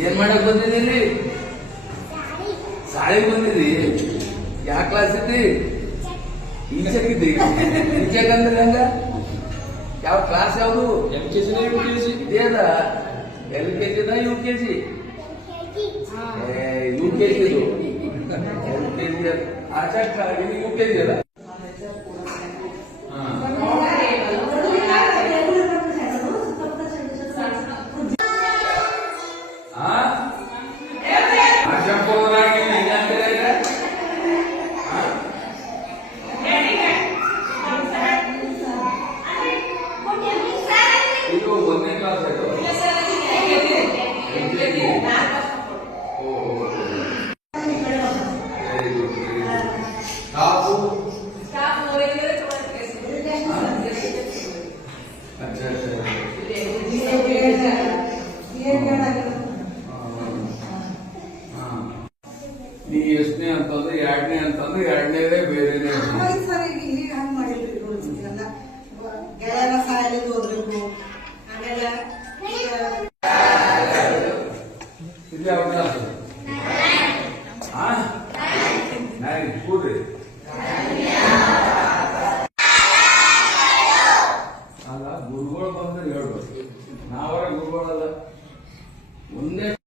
ಏನ್ ಮಾಡಕ್ ಬಂದಿದ್ದೀರಿ? ಶಾಲೆಗೆ ಬಂದಿದ್ರಿ ಯಾವ ಕ್ಲಾಸ್ ಇದ್ದಿ? ಈಚೆಗಿದ್ದಿ ಈಚೆಗ್ ಅಂದ್ರೆ ಹೆಂಗ? ಯಾವ ಕ್ಲಾಸ್ ಯಾವುದು? L K G U K G ಇದೇದ L K ಜಿನ U K G U K G L K G ಆಚಾರ ಯು ಕೆ ಜಿ ಅಲ್ಲ. ಒಂದನೇ ಕ್ಲಾಸ್ ಇದು LKG. ಓ, ಓ, ಓ. Very good, very good. ನಾವು ಅಚ್ಚಾ ಅಚ್ಚಾ ಹಾ. ನೀ ಎಷ್ಟನೇ ಅಂತಂದ್ರೆ ಎರಡನೇ ಅಂತಂದ್ರೆ ಎರಡನೇದೇ ಬೇರೆನೇ ಅಲ್ಲ ಗುರುಗಳು ಬಂದ್ರೆ ಹೇಳ್ಬೇಕು. ನಾವರ ಗುರುಗಳಲ್ಲ. ಒಂದೇ